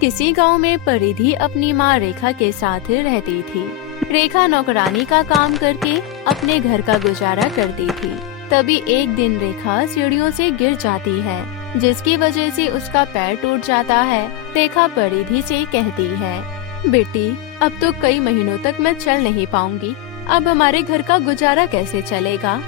किसी गांव में परिधि अपनी माँ रेखा के साथ रहती थी। रेखा नौकरानी का काम करके अपने घर का गुजारा करती थी। तभी एक दिन रेखा सीढ़ियों से गिर जाती है, जिसकी वजह से उसका पैर टूट जाता है। रेखा परिधि से कहती है, बेटी अब तो कई महीनों तक मैं चल नहीं पाऊंगी, अब हमारे घर का गुजारा कैसे चलेगा।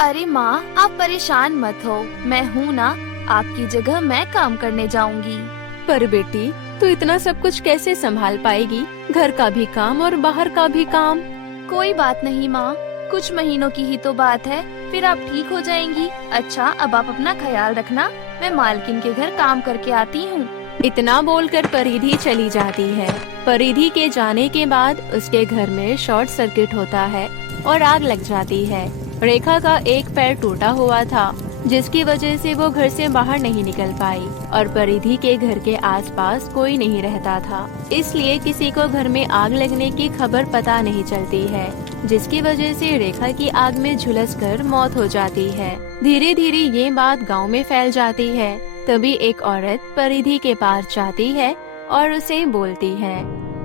अरे माँ, आप परेशान मत हो, मैं हूँ ना, आपकी जगह मैं काम करने जाऊंगी। पर बेटी तू इतना सब कुछ कैसे संभाल पाएगी, घर का भी काम और बाहर का भी काम। कोई बात नहीं माँ, कुछ महीनों की ही तो बात है, फिर आप ठीक हो जाएंगी। अच्छा, अब आप अपना ख्याल रखना, मैं मालकिन के घर काम करके आती हूँ। इतना बोलकर परिधि चली जाती है। परिधि के जाने के बाद उसके घर में शॉर्ट सर्किट होता है और आग लग जाती है। रेखा का एक पैर टूटा हुआ था, जिसकी वजह से वो घर से बाहर नहीं निकल पाई और परिधि के घर के आसपास कोई नहीं रहता था, इसलिए किसी को घर में आग लगने की खबर पता नहीं चलती है, जिसकी वजह से रेखा की आग में झुलसकर मौत हो जाती है। धीरे धीरे ये बात गांव में फैल जाती है। तभी एक औरत परिधि के पास जाती है और उसे बोलती है,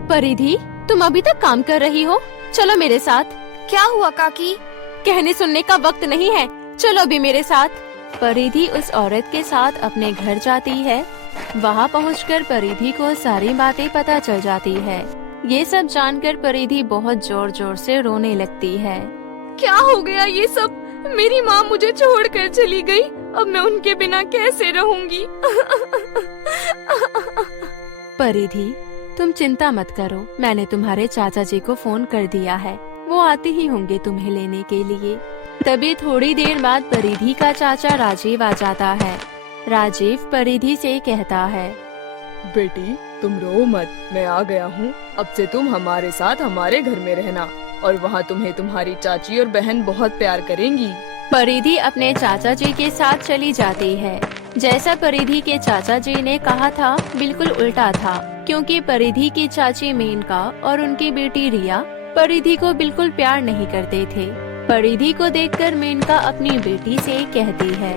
परिधि तुम अभी तक काम कर रही हो, चलो मेरे साथ। क्या हुआ काकी? कहने सुनने का वक्त नहीं है, चलो अभी मेरे साथ। परिधि उस औरत के साथ अपने घर जाती है। वहाँ पहुंचकर परिधि को सारी बातें पता चल जाती है। ये सब जानकर परिधि बहुत जोर जोर से रोने लगती है। क्या हो गया ये सब? मेरी माँ मुझे छोड़कर चली गई, अब मैं उनके बिना कैसे रहूंगी? परिधि तुम चिंता मत करो, मैंने तुम्हारे चाचा जी को फोन कर दिया है, वो आते ही होंगे तुम्हें लेने के लिए। तभी थोड़ी देर बाद परिधि का चाचा राजीव आ जाता है। राजीव परिधि से कहता है, बेटी तुम रो मत, मैं आ गया हूँ, अब से तुम हमारे साथ हमारे घर में रहना और वहाँ तुम्हें तुम्हारी चाची और बहन बहुत प्यार करेंगी। परिधि अपने चाचा जी के साथ चली जाती है। जैसा परिधि के चाचा जी ने कहा था बिल्कुल उल्टा था, क्योंकि परिधि की चाची मेनका और उनकी बेटी रिया परिधि को बिल्कुल प्यार नहीं करते थे। परिधि को देखकर मेनका अपनी बेटी से कहती है,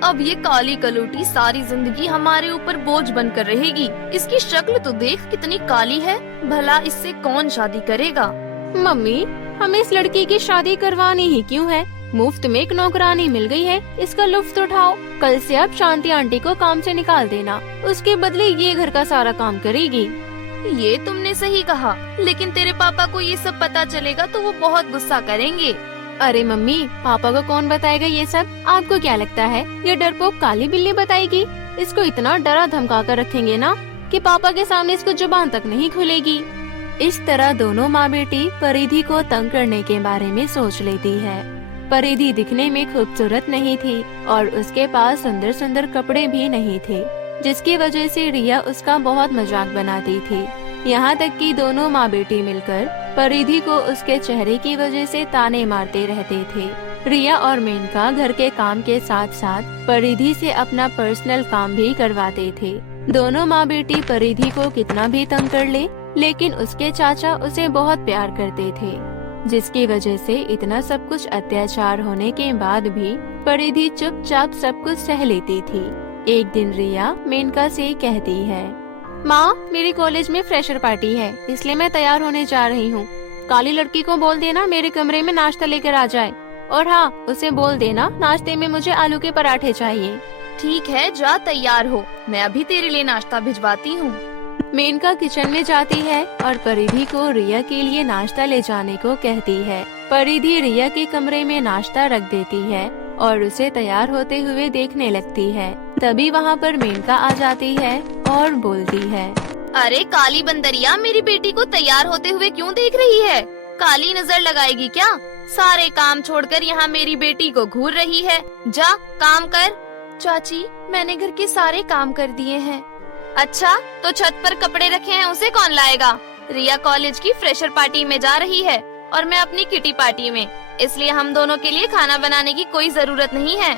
अब ये काली कलूटी सारी जिंदगी हमारे ऊपर बोझ बनकर रहेगी। इसकी शक्ल तो देख कितनी काली है, भला इससे कौन शादी करेगा? मम्मी हमें इस लड़की की शादी करवानी ही क्यों है, मुफ्त में एक नौकरानी मिल गई है, इसका लुत्फ उठाओ। कल से आप शांति आंटी को काम से निकाल देना, उसके बदले ये घर का सारा काम करेगी। ये तुमने सही कहा, लेकिन तेरे पापा को ये सब पता चलेगा तो वो बहुत गुस्सा करेंगे। अरे मम्मी, पापा को कौन बताएगा ये सब? आपको क्या लगता है ये डरपोक काली बिल्ली बताएगी? इसको इतना डरा धमका कर रखेंगे ना कि पापा के सामने इसको जुबान तक नहीं खुलेगी। इस तरह दोनों माँ बेटी परिधि को तंग करने के बारे में सोच लेती है। परिधि दिखने में खूबसूरत नहीं थी और उसके पास सुंदर सुंदर कपड़े भी नहीं थे, जिसकी वजह से रिया उसका बहुत मजाक बनाती थी। यहाँ तक कि दोनों माँ बेटी मिलकर परिधि को उसके चेहरे की वजह से ताने मारते रहते थे। रिया और मेनका घर के काम के साथ साथ परिधि से अपना पर्सनल काम भी करवाते थे। दोनों माँ बेटी परिधि को कितना भी तंग कर ले, लेकिन उसके चाचा उसे बहुत प्यार करते थे, जिसकी वजह से इतना सब कुछ अत्याचार होने के बाद भी परिधि चुपचाप सब कुछ सह लेती थी। एक दिन रिया मेनका से कहती है, माँ मेरी कॉलेज में फ्रेशर पार्टी है, इसलिए मैं तैयार होने जा रही हूँ। काली लड़की को बोल देना मेरे कमरे में नाश्ता लेकर आ जाए, और हाँ उसे बोल देना नाश्ते में मुझे आलू के पराठे चाहिए। ठीक है, जा तैयार हो, मैं अभी तेरे लिए नाश्ता भिजवाती हूँ। मेनका किचन में जाती है और परिधि को रिया के लिए नाश्ता ले जाने को कहती है। परिधि रिया के कमरे में नाश्ता रख देती है और उसे तैयार होते हुए देखने लगती है। तभी वहाँ पर मेनका आ जाती है और बोलती है, अरे काली बंदरिया, मेरी बेटी को तैयार होते हुए क्यों देख रही है? काली नजर लगाएगी क्या? सारे काम छोड़कर यहाँ मेरी बेटी को घूर रही है, जा काम कर। चाची मैंने घर के सारे काम कर दिए हैं। अच्छा, तो छत पर कपड़े रखे हैं उसे कौन लाएगा? रिया कॉलेज की फ्रेशर पार्टी में जा रही है और मैं अपनी किटी पार्टी में, इसलिए हम दोनों के लिए खाना बनाने की कोई जरूरत नहीं है।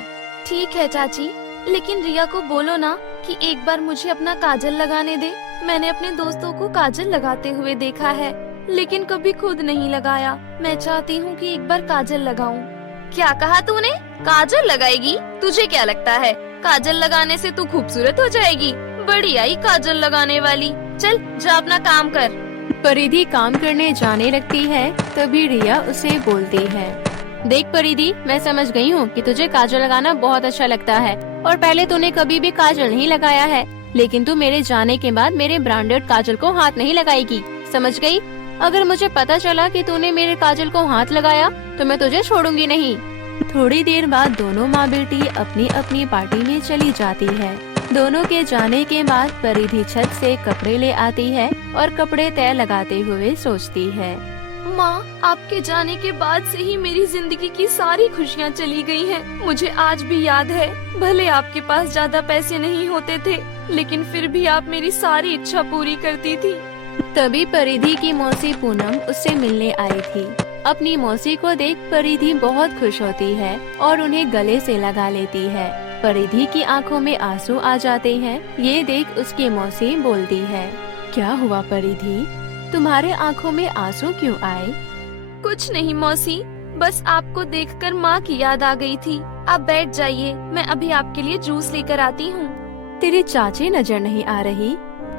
ठीक है चाची, लेकिन रिया को बोलो ना कि एक बार मुझे अपना काजल लगाने दे। मैंने अपने दोस्तों को काजल लगाते हुए देखा है, लेकिन कभी खुद नहीं लगाया। मैं चाहती हूँ कि एक बार काजल लगाऊं। क्या कहा तूने? काजल लगाएगी? तुझे क्या लगता है काजल लगाने से तू खूबसूरत हो जाएगी? बड़ी आई काजल लगाने वाली। चल जा अपना काम कर। परिधि काम करने जाने लगती है। तभी रिया उसे बोलती है, देख परिधि, मैं समझ गई हूँ कि तुझे काजल लगाना बहुत अच्छा लगता है और पहले तूने कभी भी काजल नहीं लगाया है, लेकिन तू मेरे जाने के बाद मेरे ब्रांडेड काजल को हाथ नहीं लगाएगी, समझ गई? अगर मुझे पता चला कि तूने मेरे काजल को हाथ लगाया तो मैं तुझे छोड़ूंगी नहीं। थोड़ी देर बाद दोनों माँ बेटी अपनी अपनी पार्टी में चली जाती है। दोनों के जाने के बाद परिधि छत से कपड़े ले आती है और कपड़े तय लगाते हुए सोचती है, माँ, आपके जाने के बाद से ही मेरी जिंदगी की सारी खुशियाँ चली गई हैं। मुझे आज भी याद है, भले आपके पास ज्यादा पैसे नहीं होते थे, लेकिन फिर भी आप मेरी सारी इच्छा पूरी करती थी। तभी परिधि की मौसी पूनम उससे मिलने आई थी। अपनी मौसी को देख परिधि बहुत खुश होती है और उन्हें गले से लगा लेती है। परिधि की आंखों में आंसू आ जाते हैं। ये देख उसकी मौसी बोलती है, क्या हुआ परिधि, तुम्हारे आंखों में आंसू क्यों आए? कुछ नहीं मौसी, बस आपको देखकर माँ की याद आ गई थी। आप बैठ जाइए, मैं अभी आपके लिए जूस लेकर आती हूँ। तेरी चाची नजर नहीं आ रही?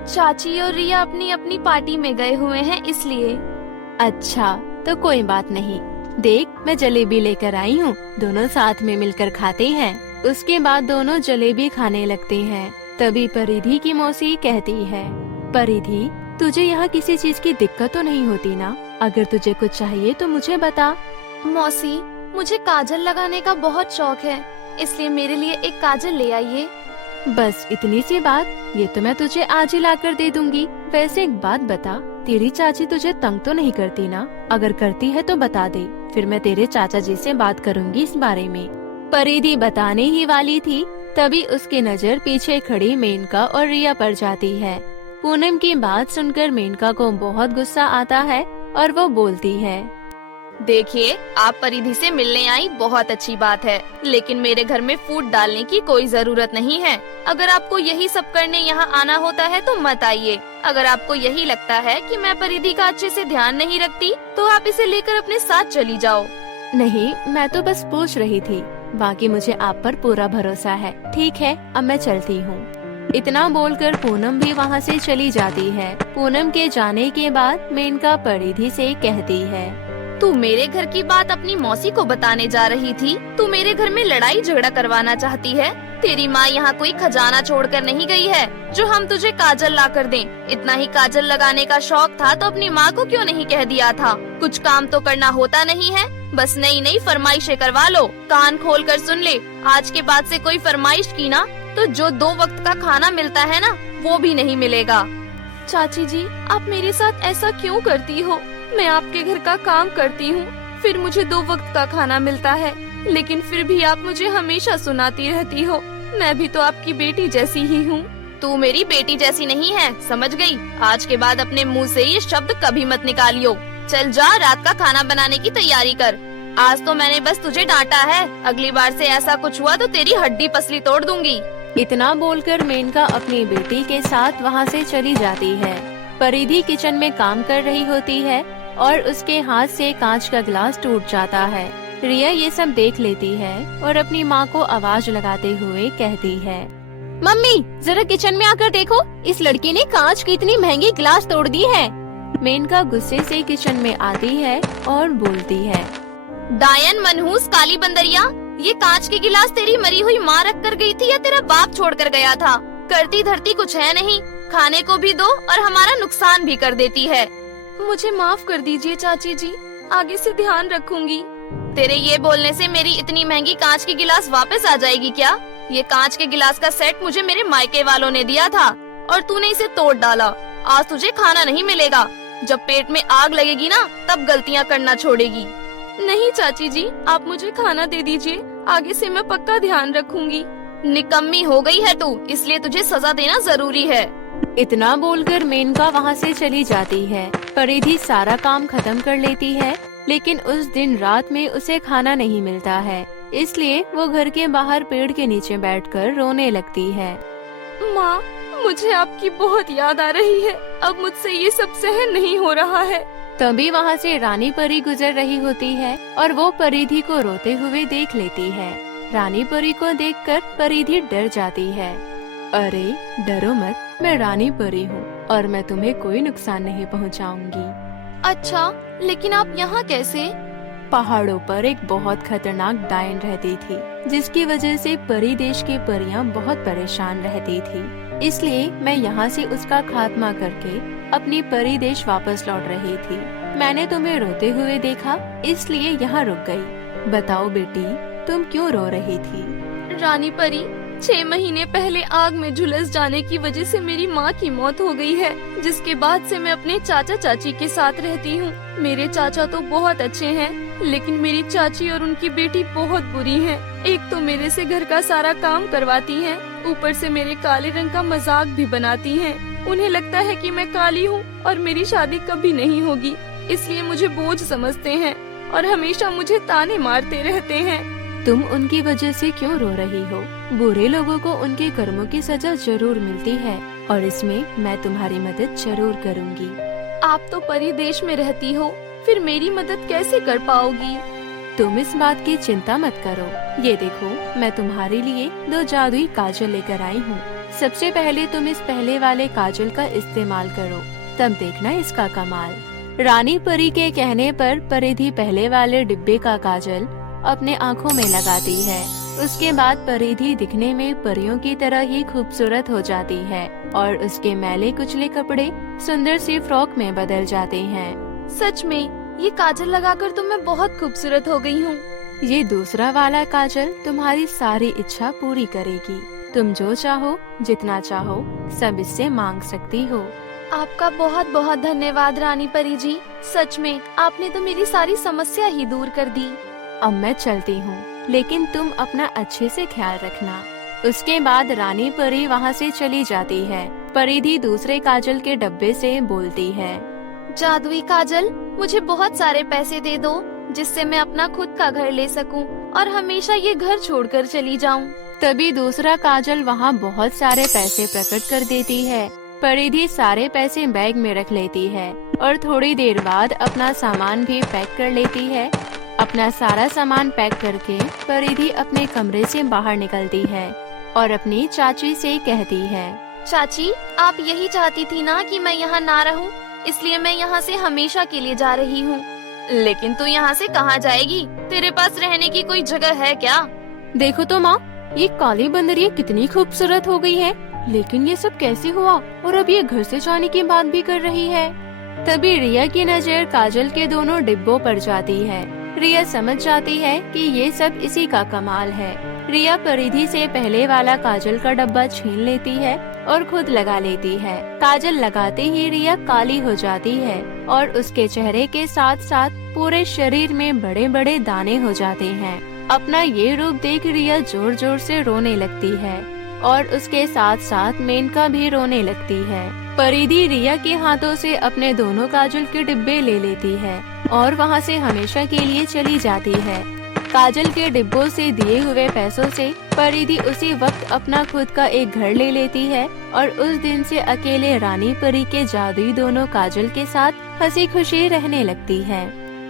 चाची और रिया अपनी अपनी पार्टी में गए हुए हैं इसलिए। अच्छा, तो कोई बात नहीं। देख, मैं जलेबी लेकर आई हूँ, दोनों साथ में मिलकर खाते हैं। उसके बाद दोनों जलेबी खाने लगते हैं। तभी परिधि की मौसी कहती है, परिधि, तुझे यहाँ किसी चीज की दिक्कत तो नहीं होती ना? अगर तुझे कुछ चाहिए तो मुझे बता। मौसी, मुझे काजल लगाने का बहुत शौक है, इसलिए मेरे लिए एक काजल ले आइए। बस इतनी सी बात? ये तो मैं तुझे आज ही लाकर दे दूंगी। वैसे एक बात बता, तेरी चाची तुझे तंग तो नहीं करती ना? अगर करती है तो बता दे, फिर मैं तेरे चाचा जी से बात करूंगी इस बारे में। परिधि बताने ही वाली थी, तभी उसकी नजर पीछे खड़ी मेनका और रिया पर जाती है। पूनम की बात सुनकर मेनका को बहुत गुस्सा आता है और वो बोलती है, देखिए, आप परिधि से मिलने आई बहुत अच्छी बात है, लेकिन मेरे घर में फूट डालने की कोई जरूरत नहीं है। अगर आपको यही सब करने यहाँ आना होता है तो मत आइए। अगर आपको यही लगता है कि मैं परिधि का अच्छे से ध्यान नहीं रखती तो आप इसे लेकर अपने साथ चली जाओ। नहीं, मैं तो बस पूछ रही थी, बाकी मुझे आप पर पूरा भरोसा है। ठीक है, अब मैं चलती हूँ। इतना बोलकर पूनम भी वहाँ से चली जाती है। पूनम के जाने के बाद मेनका परिधि से कहती है, तू मेरे घर की बात अपनी मौसी को बताने जा रही थी? तू मेरे घर में लड़ाई झगड़ा करवाना चाहती है? तेरी माँ यहाँ कोई खजाना छोड़कर नहीं गई है जो हम तुझे काजल ला कर दें। इतना ही काजल लगाने का शौक था तो अपनी माँ को क्यों नहीं कह दिया था? कुछ काम तो करना होता नहीं है, बस नई नई फरमाइशें करवा लो। कान खोल कर सुन ले, आज के बाद से कोई फरमाइश की ना तो जो 2 वक्त का खाना मिलता है ना, वो भी नहीं मिलेगा। चाची जी, आप मेरे साथ ऐसा क्यों करती हो? मैं आपके घर का काम करती हूँ, फिर मुझे 2 वक्त का खाना मिलता है, लेकिन फिर भी आप मुझे हमेशा सुनाती रहती हो। मैं भी तो आपकी बेटी जैसी ही हूँ। तू मेरी बेटी जैसी नहीं है, समझ गई? आज के बाद अपने मुंह से ये शब्द कभी मत निकालियो। चल जा, रात का खाना बनाने की तैयारी कर। आज तो मैंने बस तुझे डांटा है, अगली बार से ऐसा कुछ हुआ तो तेरी हड्डी पसली तोड़ दूंगी। इतना बोलकर मेनका अपनी बेटी के साथ वहाँ से चली जाती है। परिधि किचन में काम कर रही होती है और उसके हाथ से कांच का ग्लास टूट जाता है। रिया ये सब देख लेती है और अपनी माँ को आवाज लगाते हुए कहती है, मम्मी, जरा किचन में आकर देखो, इस लड़की ने कांच की इतनी महंगी ग्लास तोड़ दी है। मेनका गुस्से से किचन में आती है और बोलती है, डायन मनहूस काली बंदरिया, ये कांच के गिलास तेरी मरी हुई माँ रख कर गई थी या तेरा बाप छोड़ कर गया था? करती धरती कुछ है नहीं, खाने को भी दो और हमारा नुकसान भी कर देती है। मुझे माफ कर दीजिए चाची जी, आगे से ध्यान रखूंगी। तेरे ये बोलने से मेरी इतनी महंगी कांच की गिलास वापस आ जाएगी क्या? ये कांच के गिलास का सेट मुझे मेरे मायके वालों ने दिया था और तूने इसे तोड़ डाला। आज तुझे खाना नहीं मिलेगा। जब पेट में आग लगेगी ना, तब गलतियाँ करना छोड़ेगी। नहीं चाची जी, आप मुझे खाना दे दीजिए, आगे से मैं पक्का ध्यान रखूंगी। निकम्मी हो गई है तू, इसलिए तुझे सजा देना जरूरी है। इतना बोलकर मेनका वहाँ से चली जाती है। परिधि सारा काम खत्म कर लेती है, लेकिन उस दिन रात में उसे खाना नहीं मिलता है, इसलिए वो घर के बाहर पेड़ के नीचे बैठकर रोने लगती है। माँ, मुझे आपकी बहुत याद आ रही है, अब मुझसे ये सब सहन नहीं हो रहा है। तभी वहाँ से रानी परी गुजर रही होती है और वो परिधि को रोते हुए देख लेती है। रानी परी को देखकर परिधि डर जाती है। अरे डरो मत, मैं रानी परी हूँ और मैं तुम्हें कोई नुकसान नहीं पहुँचाऊंगी। अच्छा, लेकिन आप यहाँ कैसे? पहाड़ों पर एक बहुत खतरनाक डायन रहती थी, जिसकी वजह से परी देश की परियां बहुत परेशान रहती थी। इसलिए मैं यहाँ से उसका खात्मा करके अपनी परी देश वापस लौट रही थी। मैंने तुम्हें रोते हुए देखा, इसलिए यहाँ रुक गई। बताओ बेटी, तुम क्यों रो रही थी? रानी परी, 6 महीने पहले आग में झुलस जाने की वजह से मेरी माँ की मौत हो गई है, जिसके बाद से मैं अपने चाचा चाची के साथ रहती हूँ। मेरे चाचा तो बहुत अच्छे हैं, लेकिन मेरी चाची और उनकी बेटी बहुत बुरी हैं। एक तो मेरे से घर का सारा काम करवाती हैं, ऊपर से मेरे काले रंग का मजाक भी बनाती हैं। उन्हें लगता है कि मैं काली हूँ और मेरी शादी कभी नहीं होगी, इसलिए मुझे बोझ समझते हैं और हमेशा मुझे ताने मारते रहते हैं। तुम उनकी वजह से क्यों रो रही हो? बुरे लोगों को उनके कर्मों की सजा जरूर मिलती है और इसमें मैं तुम्हारी मदद जरूर करूँगी। आप तो परी देश में रहती हो, फिर मेरी मदद कैसे कर पाओगी? तुम इस बात की चिंता मत करो। ये देखो, मैं तुम्हारे लिए 2 जादुई काजल लेकर आई हूँ। सबसे पहले तुम इस पहले वाले काजल का इस्तेमाल करो, तब देखना इसका कमाल। रानी परी के कहने पर परिधि पहले वाले डिब्बे का काजल अपने आँखों में लगाती है। उसके बाद परिधि दिखने में परियों की तरह ही खूबसूरत हो जाती है और उसके मैले कुचले कपड़े सुंदर सी फ्रॉक में बदल जाते हैं। सच में ये काजल लगाकर तो मैं बहुत खूबसूरत हो गई हूँ। ये दूसरा वाला काजल तुम्हारी सारी इच्छा पूरी करेगी। तुम जो चाहो, जितना चाहो, सब इससे मांग सकती हो। आपका बहुत बहुत धन्यवाद रानी परी जी, सच में आपने तो मेरी सारी समस्या ही दूर कर दी। अब मैं चलती हूँ, लेकिन तुम अपना अच्छे से ख्याल रखना। उसके बाद रानी परी वहाँ से चली जाती है। परिधि दूसरे काजल के डब्बे से बोलती है, जादुई काजल, मुझे बहुत सारे पैसे दे दो, जिससे मैं अपना खुद का घर ले सकूं और हमेशा ये घर छोड़कर चली जाऊं। तभी दूसरा काजल वहाँ बहुत सारे पैसे प्रकट कर देती है। परिधि सारे पैसे बैग में रख लेती है और थोड़ी देर बाद अपना सामान भी पैक कर लेती है। अपना सारा सामान पैक करके परिधि अपने कमरे से बाहर निकलती है और अपनी चाची से कहती है, चाची, आप यही चाहती थी ना कि मैं यहाँ ना रहूं, इसलिए मैं यहाँ से हमेशा के लिए जा रही हूँ। लेकिन तू यहाँ से कहाँ जाएगी? तेरे पास रहने की कोई जगह है क्या? देखो तो माँ, ये काली बंदरिया कितनी खूबसूरत हो गई है, लेकिन ये सब कैसे हुआ? और अब ये घर से जाने की बात भी कर रही है। तभी रिया की नजर काजल के दोनों डिब्बों पर जाती है। रिया समझ जाती है कि ये सब इसी का कमाल है। रिया परिधि से पहले वाला काजल का डब्बा छीन लेती है और खुद लगा लेती है। काजल लगाते ही रिया काली हो जाती है और उसके चेहरे के साथ साथ पूरे शरीर में बड़े बड़े दाने हो जाते हैं। अपना ये रूप देख रिया जोर जोर से रोने लगती है और उसके साथ साथ मेनका भी रोने लगती है। परिधि रिया के हाथों से अपने दोनों काजल के डिब्बे ले लेती है और वहाँ से हमेशा के लिए चली जाती है। काजल के डिब्बों से दिए हुए पैसों से परिधि उसी वक्त अपना खुद का एक घर ले लेती है और उस दिन से अकेले रानी परी के जादुई दोनों काजल के साथ हंसी खुशी रहने लगती है।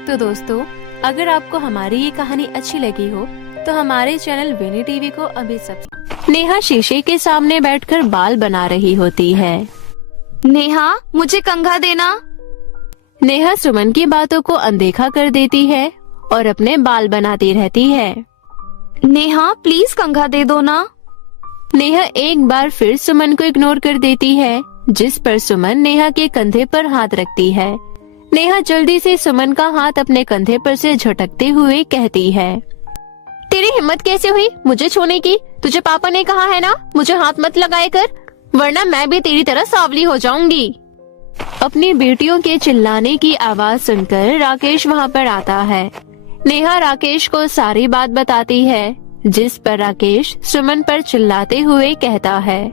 तो दोस्तों, अगर आपको हमारी ये कहानी अच्छी लगी हो तो हमारे चैनल विनी टीवी को अभी सब्सक्राइब। नेहा शीशे के सामने बैठकर बाल बना रही होती है। नेहा, मुझे कंघा देना। नेहा सुमन की बातों को अनदेखा कर देती है और अपने बाल बनाती रहती है। नेहा, प्लीज कंघा दे दो ना। नेहा एक बार फिर सुमन को इग्नोर कर देती है, जिस पर सुमन नेहा के कंधे पर हाथ रखती है। नेहा जल्दी से सुमन का हाथ अपने कंधे पर से झटकते हुए कहती है, तेरी हिम्मत कैसे हुई मुझे छूने की? तुझे पापा ने कहा है ना मुझे हाथ मत लगाए कर, वरना मैं भी तेरी तरह सांवली हो जाऊंगी। अपनी बेटियों के चिल्लाने की आवाज सुनकर राकेश वहाँ पर आता है। नेहा राकेश को सारी बात बताती है, जिस पर राकेश सुमन पर चिल्लाते हुए कहता है,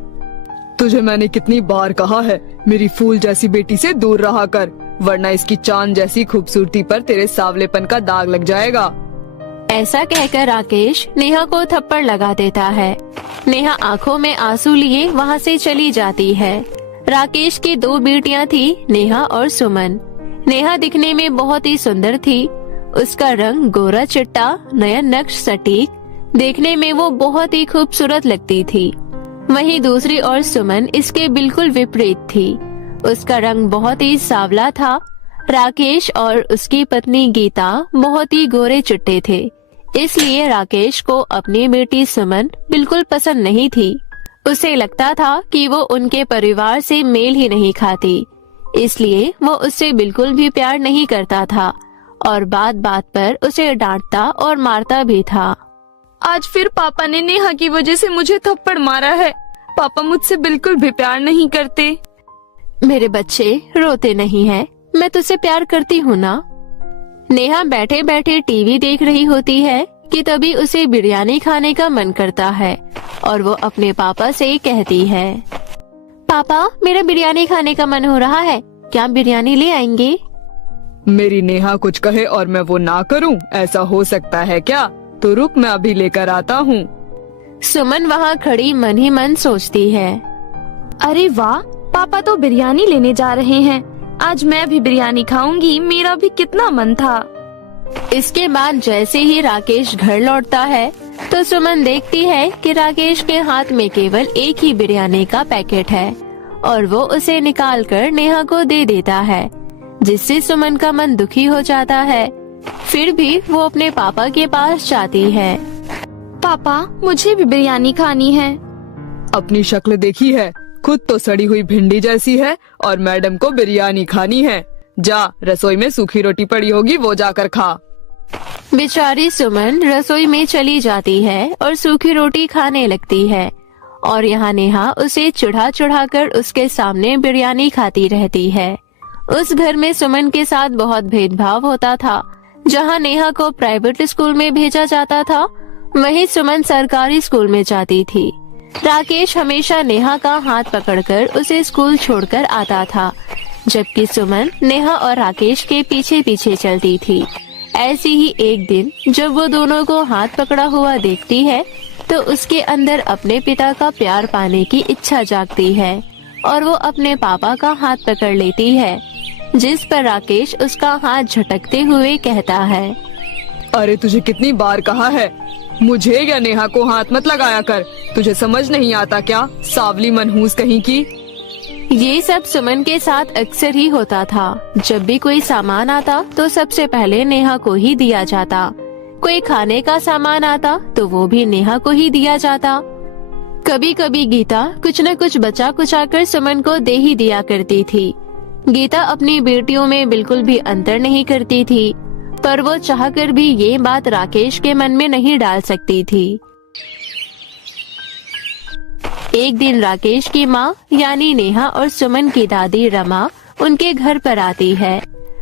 तुझे मैंने कितनी बार कहा है मेरी फूल जैसी बेटी से दूर रहा कर, वरना इसकी चांद जैसी खूबसूरती पर तेरे सावलेपन का दाग लग जाएगा। ऐसा कहकर राकेश नेहा को थप्पड़ लगा देता है। नेहा आंखों में आंसू लिए वहाँ से चली जाती है। राकेश की 2 बेटियां थी, नेहा और सुमन। नेहा दिखने में बहुत ही सुंदर थी। उसका रंग गोरा चिट्टा, नया नक्श सटीक, देखने में वो बहुत ही खूबसूरत लगती थी। वहीं दूसरी ओर सुमन इसके बिल्कुल विपरीत थी। उसका रंग बहुत ही सांवला था। राकेश और उसकी पत्नी गीता बहुत ही गोरे चिट्टे थे, इसलिए राकेश को अपनी बेटी सुमन बिल्कुल पसंद नहीं थी। उसे लगता था कि वो उनके परिवार से मेल ही नहीं खाती, इसलिए वो उससे बिल्कुल भी प्यार नहीं करता था और बात बात पर उसे डांटता और मारता भी था। आज फिर पापा ने नेहा की वजह से मुझे थप्पड़ मारा है। पापा मुझसे बिल्कुल भी प्यार नहीं करते। मेरे बच्चे रोते नहीं हैं, मैं तुझसे प्यार करती हूँ ना। नेहा बैठे बैठे टीवी देख रही होती है कि तभी उसे बिरयानी खाने का मन करता है और वो अपने पापा से कहती है, पापा मेरा बिरयानी खाने का मन हो रहा है, क्या बिरयानी ले आएंगे? मेरी नेहा कुछ कहे और मैं वो ना करूं, ऐसा हो सकता है क्या? तो रुक, मैं अभी लेकर आता हूँ। सुमन वहाँ खड़ी मन ही मन सोचती है, अरे वाह, पापा तो बिरयानी लेने जा रहे हैं। आज मैं भी बिरयानी खाऊंगी, मेरा भी कितना मन था। इसके बाद जैसे ही राकेश घर लौटता है तो सुमन देखती है कि राकेश के हाथ में केवल एक ही बिरयानी का पैकेट है और वो उसे निकालकर नेहा को दे देता है, जिससे सुमन का मन दुखी हो जाता है। फिर भी वो अपने पापा के पास जाती है। पापा मुझे भी बिरयानी खानी है। अपनी शक्ल देखी है, खुद तो सड़ी हुई भिंडी जैसी है और मैडम को बिरयानी खानी है। जा, रसोई में सूखी रोटी पड़ी होगी, वो जाकर खा। बेचारी सुमन रसोई में चली जाती है और सूखी रोटी खाने लगती है और यहाँ नेहा उसे चढ़ा चढ़ा कर उसके सामने बिरयानी खाती रहती है। उस घर में सुमन के साथ बहुत भेदभाव होता था। जहाँ नेहा को प्राइवेट स्कूल में भेजा जाता था, वहीं सुमन सरकारी स्कूल में जाती थी। राकेश हमेशा नेहा का हाथ पकड़कर उसे स्कूल छोड़कर आता था, जबकि सुमन नेहा और राकेश के पीछे पीछे चलती थी। ऐसी ही एक दिन जब वो दोनों को हाथ पकड़ा हुआ देखती है तो उसके अंदर अपने पिता का प्यार पाने की इच्छा जागती है और वो अपने पापा का हाथ पकड़ लेती है, जिस पर राकेश उसका हाथ झटकते हुए कहता है, अरे तुझे कितनी बार कहा है, मुझे या नेहा को हाथ मत लगाया कर। तुझे समझ नहीं आता क्या, सावली मनहूस कहीं की। ये सब सुमन के साथ अक्सर ही होता था। जब भी कोई सामान आता तो सबसे पहले नेहा को ही दिया जाता। कोई खाने का सामान आता तो वो भी नेहा को ही दिया जाता। कभी कभी गीता कुछ न कुछ बचा कुचा कर सुमन को दे ही दिया करती थी। गीता अपनी बेटियों में बिल्कुल भी अंतर नहीं करती थी, पर वो चाहकर भी ये बात राकेश के मन में नहीं डाल सकती थी। एक दिन राकेश की माँ यानी नेहा और सुमन की दादी रमा उनके घर पर आती है।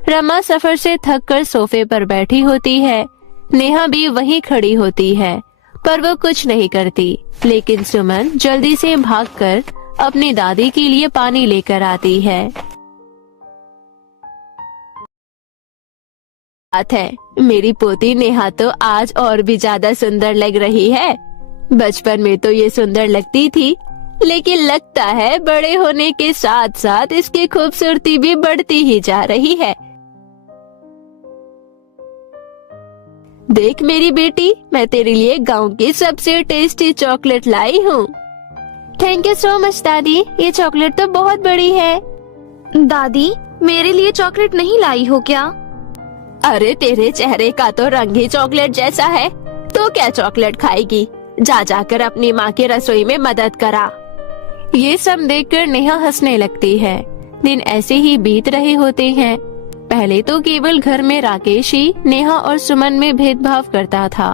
रमा सफर से थक कर सोफे पर बैठी होती है। नेहा भी वहीं खड़ी होती है, पर वो कुछ नहीं करती। लेकिन सुमन जल्दी से भागकर अपनी दादी के लिए पानी लेकर आती है। बात है, मेरी पोती नेहा तो आज और भी ज्यादा सुंदर लग रही है। बचपन में तो ये सुंदर लगती थी, लेकिन लगता है बड़े होने के साथ साथ इसकी खूबसूरती भी बढ़ती ही जा रही है। देख मेरी बेटी, मैं तेरे लिए गांव की सबसे टेस्टी चॉकलेट लाई हूँ। थैंक यू सो मच दादी, ये चॉकलेट तो बहुत बड़ी है। दादी मेरे लिए चॉकलेट नहीं लाई हो क्या? अरे तेरे चेहरे का तो रंग ही चॉकलेट जैसा है, तो क्या चॉकलेट खाएगी? जा जाकर अपनी माँ की रसोई में मदद करा। ये सब देखकर नेहा हंसने लगती है। दिन ऐसे ही बीत रहे होते हैं। पहले तो केवल घर में राकेश ही नेहा और सुमन में भेदभाव करता था,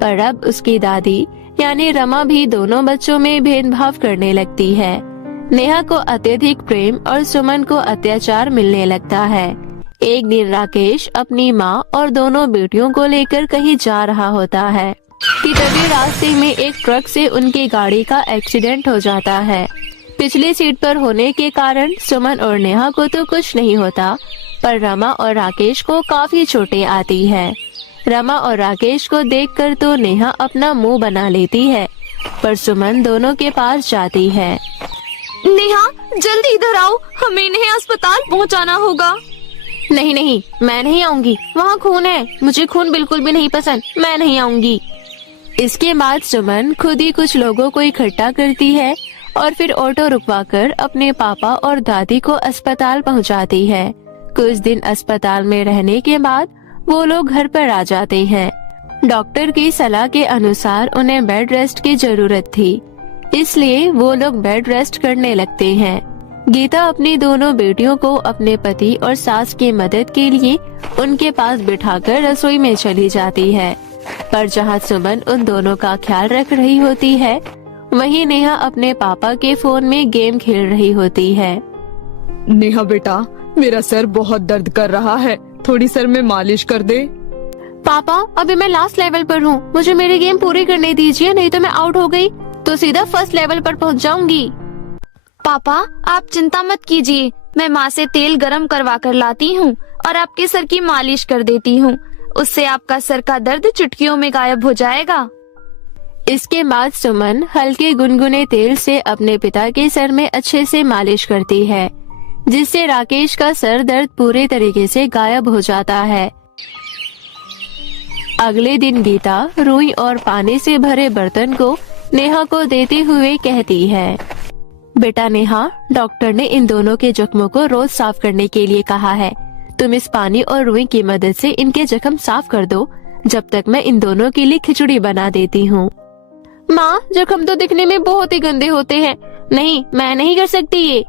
पर अब उसकी दादी यानी रमा भी दोनों बच्चों में भेदभाव करने लगती है। नेहा को अत्यधिक प्रेम और सुमन को अत्याचार मिलने लगता है। एक दिन राकेश अपनी माँ और दोनों बेटियों को लेकर कहीं जा रहा होता है कि तभी रास्ते में एक ट्रक से उनकी गाड़ी का एक्सीडेंट हो जाता है। पिछली सीट पर होने के कारण सुमन और नेहा को तो कुछ नहीं होता, पर रमा और राकेश को काफी चोटें आती है। रमा और राकेश को देखकर तो नेहा अपना मुंह बना लेती है, पर सुमन दोनों के पास जाती है। नेहा जल्दी इधर आओ, हमें इन्हें अस्पताल पहुंचाना होगा। नहीं नहीं, मैं नहीं आऊंगी, वहाँ खून है, मुझे खून बिल्कुल भी नहीं पसंद, मैं नहीं आऊंगी। इसके बाद सुमन खुद ही कुछ लोगों को इकट्ठा करती है और फिर ऑटो रुकवाकर अपने पापा और दादी को अस्पताल पहुंचाती है। कुछ दिन अस्पताल में रहने के बाद वो लोग घर पर आ जाते हैं। डॉक्टर की सलाह के अनुसार उन्हें बेड रेस्ट की जरूरत थी, इसलिए वो लोग बेड रेस्ट करने लगते हैं। गीता अपनी दोनों बेटियों को अपने पति और सास की मदद के लिए उनके पास बिठाकर रसोई में चली जाती है। पर जहाँ सुमन उन दोनों का ख्याल रख रही होती है, वहीं नेहा अपने पापा के फोन में गेम खेल रही होती है। नेहा बेटा, मेरा सर बहुत दर्द कर रहा है, थोड़ी सर में मालिश कर दे। पापा, अभी मैं लास्ट लेवल पर हूँ, मुझे मेरी गेम पूरी करने दीजिए, नहीं तो मैं आउट हो गई तो सीधा फर्स्ट लेवल पर पहुँच जाऊंगी। पापा, आप चिंता मत कीजिए, मैं माँ से तेल गरम करवा कर लाती हूँ और आपके सर की मालिश कर देती हूँ। उससे आपका सर का दर्द चुटकियों में गायब हो जाएगा। इसके बाद सुमन हल्के गुनगुने तेल से अपने पिता के सर में अच्छे से मालिश करती है, जिससे राकेश का सर दर्द पूरे तरीके से गायब हो जाता है। अगले दिन गीता रुई और पानी से भरे बर्तन को नेहा को देते हुए कहती है, बेटा नेहा, डॉक्टर ने इन दोनों के जख्मों को रोज साफ करने के लिए कहा है। तुम इस पानी और रुई की मदद से इनके जख्म साफ कर दो, जब तक मैं इन दोनों के लिए खिचड़ी बना देती हूँ। माँ, जख्म तो दिखने में बहुत ही गंदे होते हैं, नहीं, मैं नहीं कर सकती ये।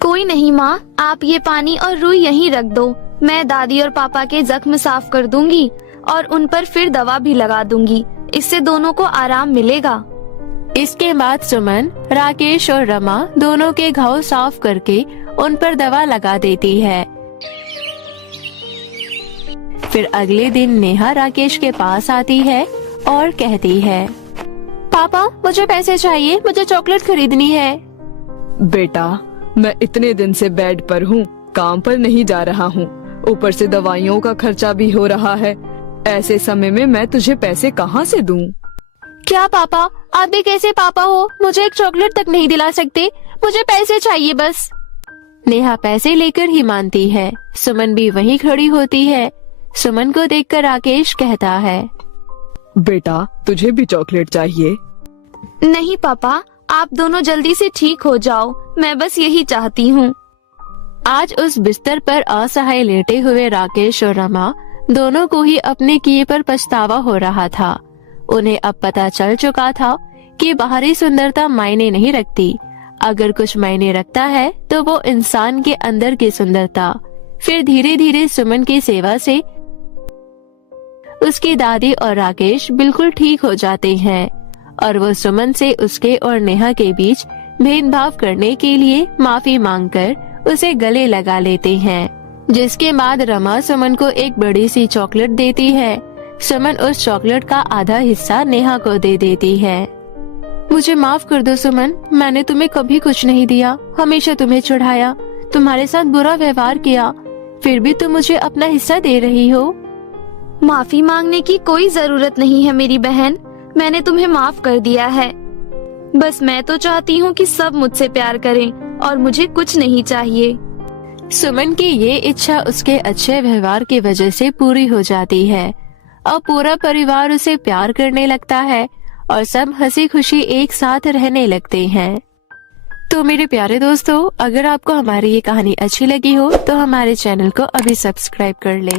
कोई नहीं माँ, आप ये पानी और रुई यहीं रख दो, मैं दादी और पापा के जख्म साफ कर दूंगी और उन पर फिर दवा भी लगा दूंगी, इससे दोनों को आराम मिलेगा। इसके बाद सुमन राकेश और रमा दोनों के घाव साफ करके उन पर दवा लगा देती है। फिर अगले दिन नेहा राकेश के पास आती है और कहती है, पापा, मुझे पैसे चाहिए, मुझे चॉकलेट खरीदनी है। बेटा, मैं इतने दिन से बेड पर हूँ, काम पर नहीं जा रहा हूँ, ऊपर से दवाइयों का खर्चा भी हो रहा है। ऐसे समय में मैं तुझे पैसे कहाँ से दूँ? क्या पापा, आप भी कैसे पापा हो, मुझे एक चॉकलेट तक नहीं दिला सकते, मुझे पैसे चाहिए बस। नेहा पैसे लेकर ही मानती है। सुमन भी वहीं खड़ी होती है। सुमन को देखकर राकेश कहता है, बेटा, तुझे भी चॉकलेट चाहिए? नहीं पापा, आप दोनों जल्दी से ठीक हो जाओ, मैं बस यही चाहती हूँ। आज उस बिस्तर पर असहाय लेटे हुए राकेश और रमा दोनों को ही अपने किए पर पछतावा हो रहा था। उन्हें अब पता चल चुका था कि बाहरी सुंदरता मायने नहीं रखती, अगर कुछ मायने रखता है तो वो इंसान के अंदर की सुंदरता। फिर धीरे धीरे सुमन की सेवा से उसकी दादी और राकेश बिल्कुल ठीक हो जाते हैं और वो सुमन से उसके और नेहा के बीच भेदभाव करने के लिए माफी मांगकर उसे गले लगा लेते हैं। जिसके बाद रमा सुमन को एक बड़ी सी चॉकलेट देती है। सुमन उस चॉकलेट का आधा हिस्सा नेहा को दे देती है। मुझे माफ कर दो सुमन, मैंने तुम्हें कभी कुछ नहीं दिया, हमेशा तुम्हें चढ़ाया, तुम्हारे साथ बुरा व्यवहार किया, फिर भी तुम मुझे अपना हिस्सा दे रही हो। माफी मांगने की कोई जरूरत नहीं है मेरी बहन, मैंने तुम्हें माफ कर दिया है। बस मैं तो चाहती हूँ कि सब मुझसे प्यार करें और मुझे कुछ नहीं चाहिए। सुमन की ये इच्छा उसके अच्छे व्यवहार की वजह से पूरी हो जाती है। अब पूरा परिवार उसे प्यार करने लगता है और सब हंसी खुशी एक साथ रहने लगते हैं। तो मेरे प्यारे दोस्तों, अगर आपको हमारी ये कहानी अच्छी लगी हो तो हमारे चैनल को अभी सब्सक्राइब कर लें।